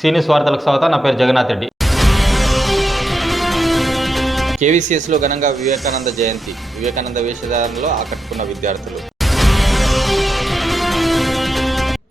సీనియస్ వార్తలకు స్వాగతం నా పేరు జగన్నాథ్ రెడ్డి. కేవీసీఎస్లో ఘనంగా వివేకానంద జయంతి. వివేకానంద వేషధారణలో ఆకట్టుకున్న విద్యార్థులు.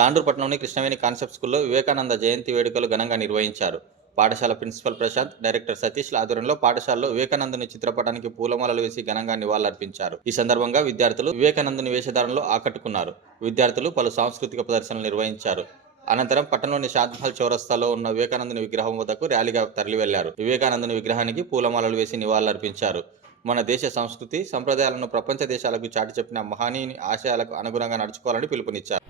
తాండూరుపట్నంలోని కృష్ణవేణి కాన్సెప్ట్ స్కూల్లో వివేకానంద జయంతి వేడుకలు ఘనంగా నిర్వహించారు. పాఠశాల ప్రిన్సిపల్ ప్రశాంత్ డైరెక్టర్ సతీష్ల ఆధ్వర్యంలో పాఠశాలలో వివేకానందుని చిత్రపటానికి పూలమాలలు వేసి ఘనంగా నివాళులర్పించారు. ఈ సందర్భంగా విద్యార్థులు వివేకానందుని వేషధారణలో ఆకట్టుకున్నారు. విద్యార్థులు పలు సాంస్కృతిక ప్రదర్శనలు నిర్వహించారు. అనంతరం పట్టణంలోని షాద్మహల్ చౌరస్తాలో ఉన్న వివేకానందుని విగ్రహం వద్దకు ర్యాలీగా తరలి వెళ్ళారు వివేకానందుని విగ్రహానికి పూలమాలలు వేసి నివాళులర్పించారు. మన దేశ సంస్కృతి సంప్రదాయాలను ప్రపంచ దేశాలకు చాటి చెప్పిన మహనీయుని ఆశయాలకు అనుగుణంగా నడుచుకోవాలని పిలుపునిచ్చారు.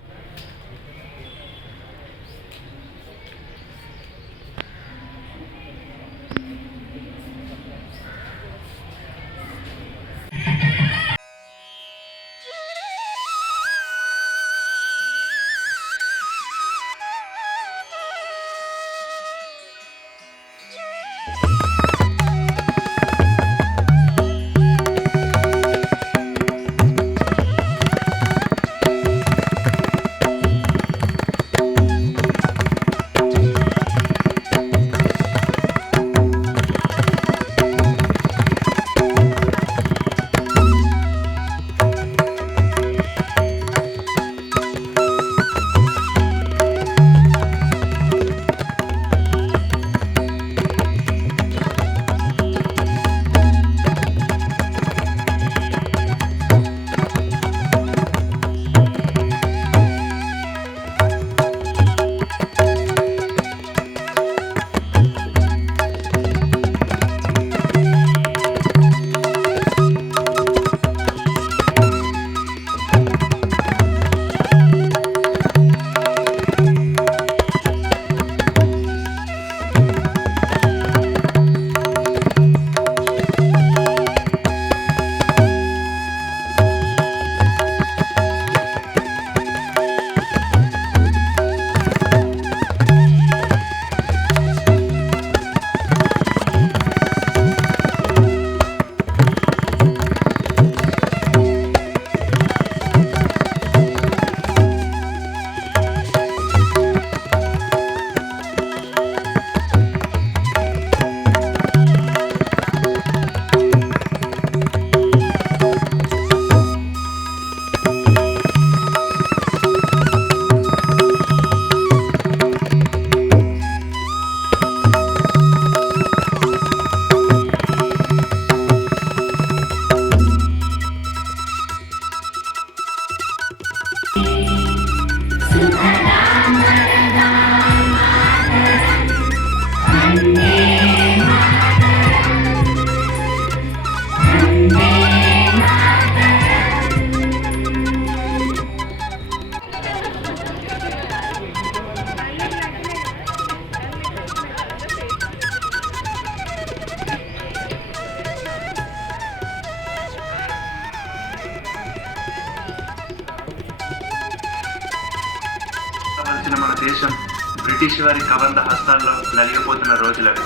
బ్రిటిష్ వారి కబంధ హస్తాల్లో నలిగిపోతున్న రోజులవి.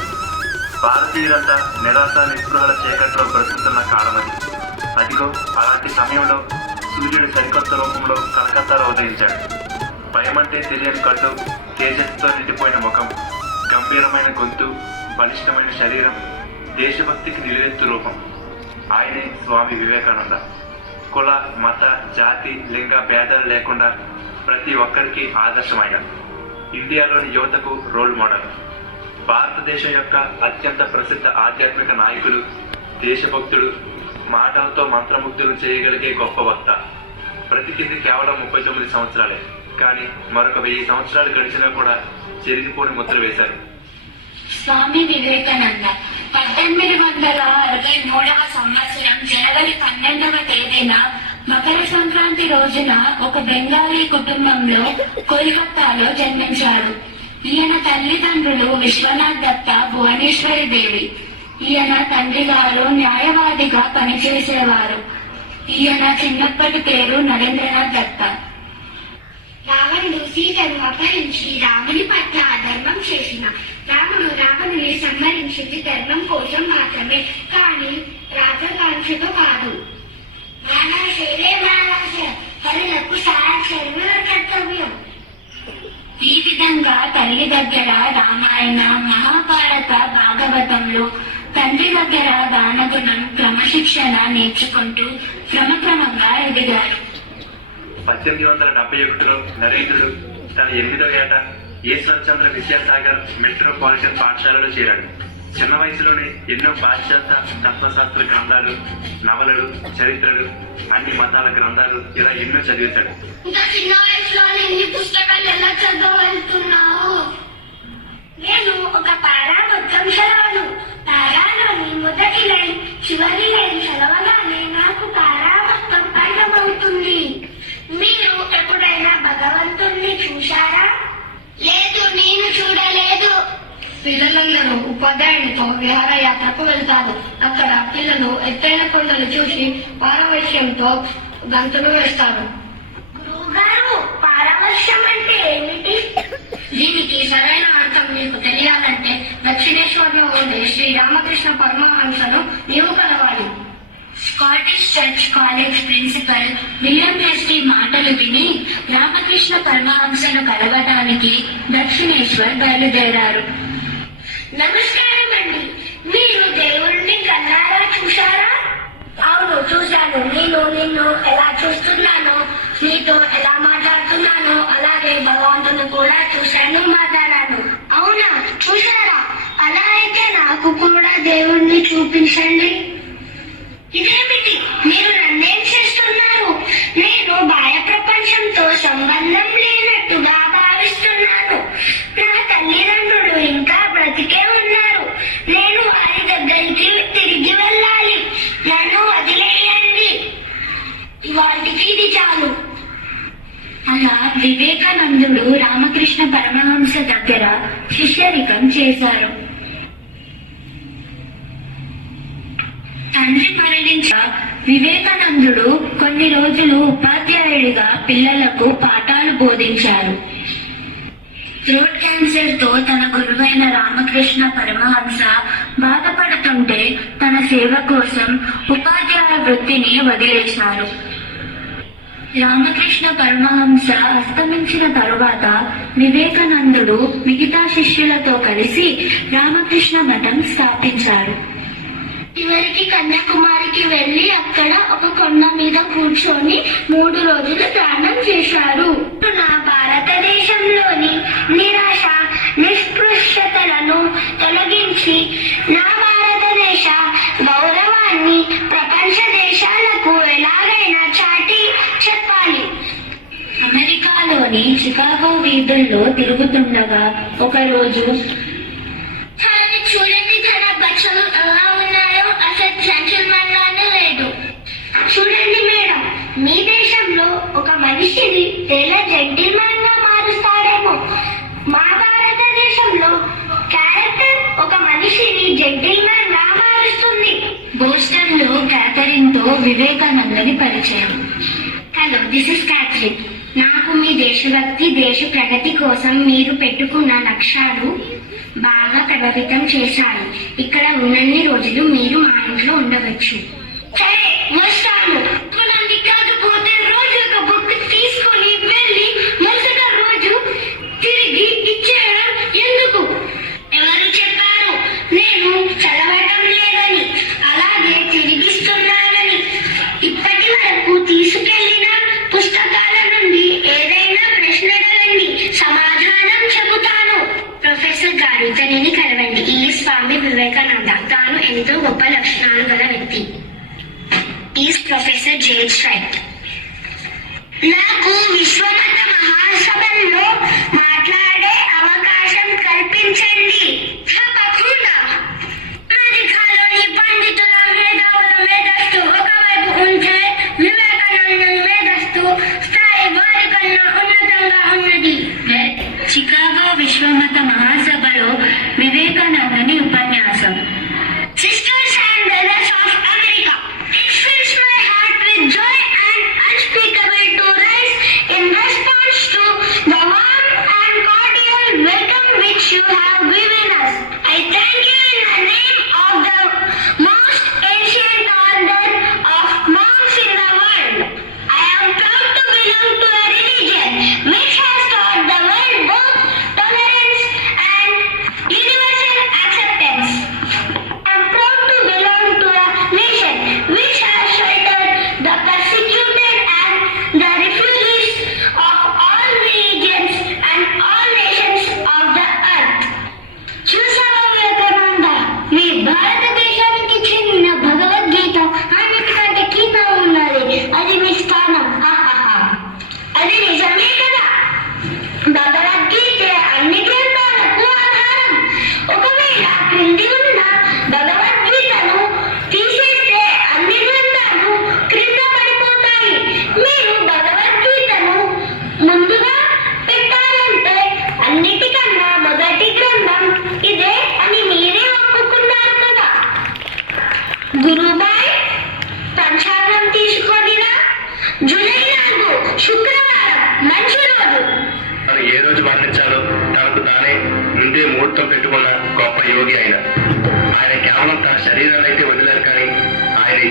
భారతీయులంతా నిరాశ నిస్పృహల చీకట్లో బ్రతుకుతున్న కాలమది. అదిగో అలాంటి సమయంలో సూర్యుడు సరికొత్త రూపంలో కలకత్తాలో ఉదయించాడు. భయమంటే తెలియని కట్టు తేజస్సుతో నిండిపోయిన ముఖం గంభీరమైన గొంతు బలిష్టమైన శరీరం దేశభక్తికి నిలువెత్తు రూపం. ఆయనే స్వామి వివేకానంద. కుల మత జాతి లింగ భేదాలు లేకుండా ప్రతి ఒక్కరికి ఆదర్శమైన ఇండియాలోని యువతకు రోల్ మోడల్. భారతదేశం యొక్క అత్యంత ప్రసిద్ధ ఆధ్యాత్మిక నాయకులు దేశభక్తుడు మాటలతో మంత్రముగ్ధులు చేయగలిగే గొప్ప వక్త. బ్రతికింది కేవలం ముప్పై తొమ్మిది సంవత్సరాలే కానీ మరొక వెయ్యి సంవత్సరాలు గడిచినా కూడా చెరిగిపోని ముద్ర వేశారు. స్వామి వివేకానంద పద్దెనిమిది వందల అరవై మూడవ సంవత్సరం జనవరి పన్నెండవ తేదీన మకర సంక్రాంతి రోజున ఒక బెంగాలీ కుటుంబంలో కోల్కత్తాలో జన్మించాడు ఈయన తల్లిదండ్రులు విశ్వనాథ్ దత్త భువనేశ్వరి దేవి. ఈయన తండ్రి గారు న్యాయవాదిగా పనిచేసేవారు. ఈయన చిన్నప్పటి పేరు నరేంద్రనాథ్ దత్త. రావణుడు సీతను అపహరించి రాముని పట్ల అధర్మం చేసిన రాముడు రావణుని సంహరించింది ధర్మం కోసం మాత్రమే కానీ రాజకాంక్షతో కాదు. మానవ సేవే మానవ హరులకు కర్తవ్యం ఈ విధంగా తల్లి దగ్గర రామాయణ మహాభారత భాగవతంలో తండ్రి దగ్గర దానగుణం క్రమశిక్షణ నేర్చుకుంటూ క్రమక్రమంగా ఎదిగారు. పద్దెనిమిది వందల డెబ్బై ఒకటిలో నరేంద్రుడు తన ఎనిమిదవ ఏట ఈశ్వరచంద్ర విద్యాసాగర్ మెట్రోపాలిటన్ పాఠశాలలో చేరాడు. చిన్న వయసులోనే ఎన్నో పాశ్చాత్య తత్వశాస్త్ర గ్రంథాలు నవలలు చరిత్రలు అన్ని మతాల గ్రంథాలు ఇలా ఎన్నో చదివేశాడు. చిన్న వయసులోనే ఇన్ని పుస్తకాలు ఎలా చదవగలుగుతున్నావు? నేను ఒక పారా మొత్తం చదవను పారాలోని మొదటి లైన్ చివరి లైన్ చదవగానే నాకు పారా మొత్తం అర్థమవుతుంది మీరు ఎప్పుడైనా భగవంతుణ్ణి చూశారా లేదు నేను చూడలేదు పిల్లలందరూ ఉపాధ్యాయునితో విహారయాత్రకు వెళ్తారు. అక్కడ పిల్లలు ఎత్తైన కొండలు చూసి పారవశ్యంతో గంతులు వేస్తారు. పారవశ్యం అంటే ఏమిటి? దీనికి సరైన అర్థం మీకు తెలియాలంటే దక్షిణేశ్వర్లో ఉండే శ్రీ రామకృష్ణ పరమహంసను నీవు కలవాలి. Scottish church college principal William Hastie మాటలు విని రామకృష్ణ పరమహంసను కలవడానికి దక్షిణేశ్వర్ బయలుదేరారు. నమస్కారం అండి. మీరు దేవుణ్ణి కన్నారా చూశారా? అవును చూశాను. నేను నిన్ను ఎలా చూస్తున్నాను నీతో ఎలా మాట్లాడుతున్నాను అలాగే భగవంతుని కూడా చూశాను మాట్లాడాను. అవునా? చూశారా? అలా అయితే నాకు కూడా దేవుణ్ణి చూపించండి. ఇదేమిటి? కృష్ణ పరమహంస దగ్గర శిష్యరికం చేశారు. తండ్రి మరణించ వివేకానందుడు కొన్ని రోజులు ఉపాధ్యాయుడిగా పిల్లలకు పాఠాలు బోధించారు. థ్రోట్ క్యాన్సర్తో తన గురువైన రామకృష్ణ పరమహంస బాధపడుతుంటే తన సేవ కోసం ఉపాధ్యాయ వృత్తిని వదిలేశారు. రామకృష్ణ పరమహంస అస్తమించిన తరువాత వివేకానందుడు మిగతా శిష్యులతో కలిసి రామకృష్ణ మఠం స్థాపించారు. చివరికి కన్యాకుమారికి వెళ్ళి అక్కడ ఒక కొండ మీద కూర్చొని మూడు రోజులు ధ్యానం చేశారు. నా భారతదేశంలోని నిరాశ నిస్పృశ్యతలను తొలగించి నా భారతదేశ గౌరవాన్ని అమెరికాలోని చికాగో వీధుల్లో తిరుగుతుండగా ఒకరోజు చూడండి తన బట్టలు ఎలా ఉన్నాయో అసలు జెంటిల్మన్ లానే లేదు. చూడండి మేడం మీ దేశంలో ఒక మనిషిని తెల్ల జెంటిల్మన్గా మారుస్తాడేమో. మా భారతదేశంలో క్యారెక్టర్ ఒక మనిషిని జెంటిల్మన్గా మారుస్తుంది. బోస్టన్లో క్యాథరిన్తో వివేకానందని పరిచయం. Hello this is Catherine. నాకు మీ దేశభక్తి దేశ ప్రగతి కోసం మీరు పెట్టుకున్న లక్ష్యాలు బాగా ప్రభావితం చేశాయి. ఇక్కడ ఉన్నన్ని రోజులు మీరు మా ఇంట్లో ఉండవచ్చు. Mr. Jade Stripe.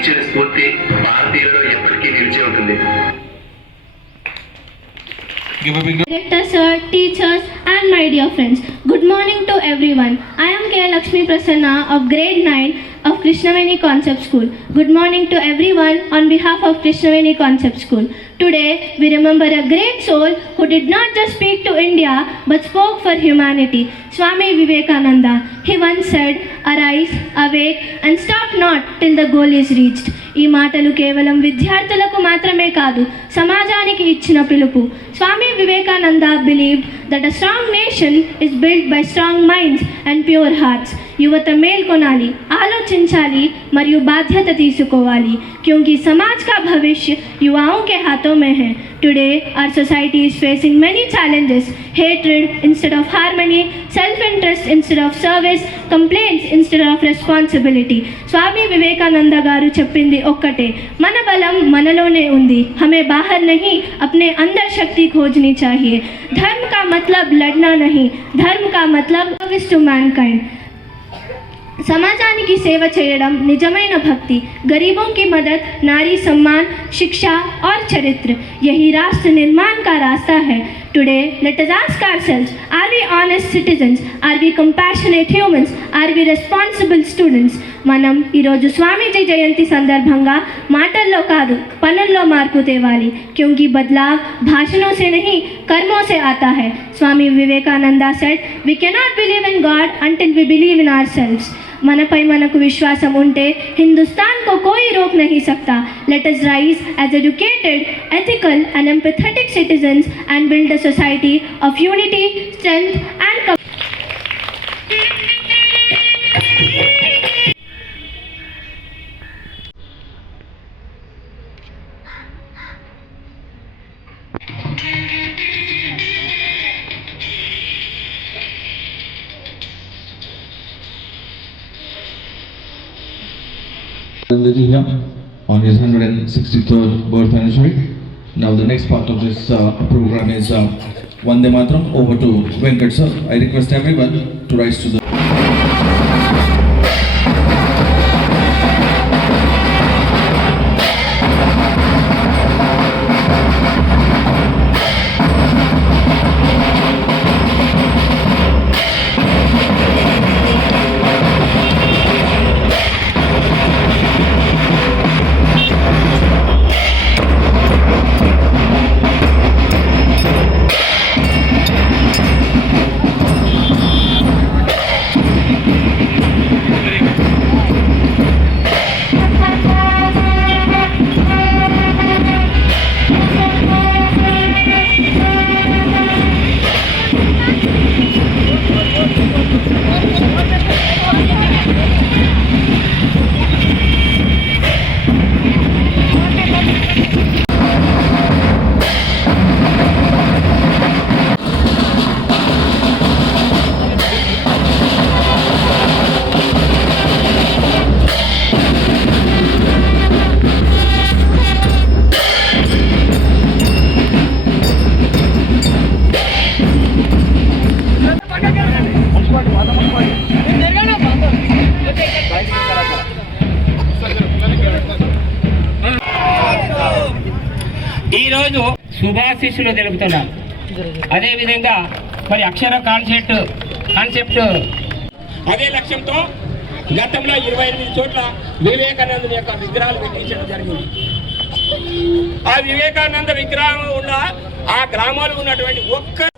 ఇచ్చిన స్ఫూర్తి భారతీయులలో ఎప్పటికీ నిలిచి ఉంటుంది Director sir, teachers and my dear friends. Good morning to everyone. I am K. Lakshmi Prasanna of grade 9 of Krishnaveni Concept School. Good morning to everyone on behalf of Krishnaveni Concept School. Today we remember a great soul who did not just speak to India but spoke for humanity. Swami Vivekananda. He once said, Arise, awake and stop not till the goal is reached. ఈ మాటలు కేవలం విద్యార్థులకు మాత్రమే కాదు సమాజానికి ఇచ్చిన పిలుపు Swami Vivekananda believe that a strong nation is build by strong minds and pure hearts యువత మేల్కొనాలి ఆలోచించాలి మరియు బాధ్యత తీసుకోవాలి क्योंकि समाज का भविष्य युवाओं के हाथों में है today our society is facing many challenges hatred instead of harmony self interest instead of service complaints instead of responsibility Swami Vivekananda గారు చెప్పింది ఒక్కటే మన బలం మనలోనే ఉంది हमें बाहर नहीं अपने अंदर शक्ति खोजनी चाहिए धर्म का मतलब लड़ना नहीं धर्म का मतलब सर्विस टू मैनकाइंड समाजा की सेव चय निजम भक्ति गरीबों की मदद, नारी सम्मान, शिक्षा और चरित्र। यही राष्ट्र निर्माण का रास्ता है। Today let us ask ourselves are we honest citizens are we compassionate humans are we responsible students मनम ईरोजु स्वामीजी जयंती సందర్భంగా మాటల్లో కాదు, పనల్లో మార్పు देवाली क्योंकि बदलाव भाषणों से नहीं कर्मों से आता है Swami Vivekananda said we cannot believe in God until we believe in our selves मन पर मन को विश्वास उंटे हिंदुस्तान को कोई रोक नहीं सकता। Let us rise as educated ethical and empathetic citizens and build a society of unity strength and on his 163rd birth anniversary. Now the next part of this uh, program is uh, Vande Matram. Over to Venkat sir. I request everyone to rise to the శుభాశిస్సులు తెలుపుతున్నాం. అదేవిధంగా మరి అక్షర concept concept. అదే లక్ష్యంతో గతంలో ఇరవై ఎనిమిది చోట్ల వివేకానందుని యొక్క విగ్రహాలు పెట్టించడం జరిగింది. ఆ వివేకానంద విగ్రహం ఉన్న ఆ గ్రామాలు ఉన్నటువంటి ఒక్క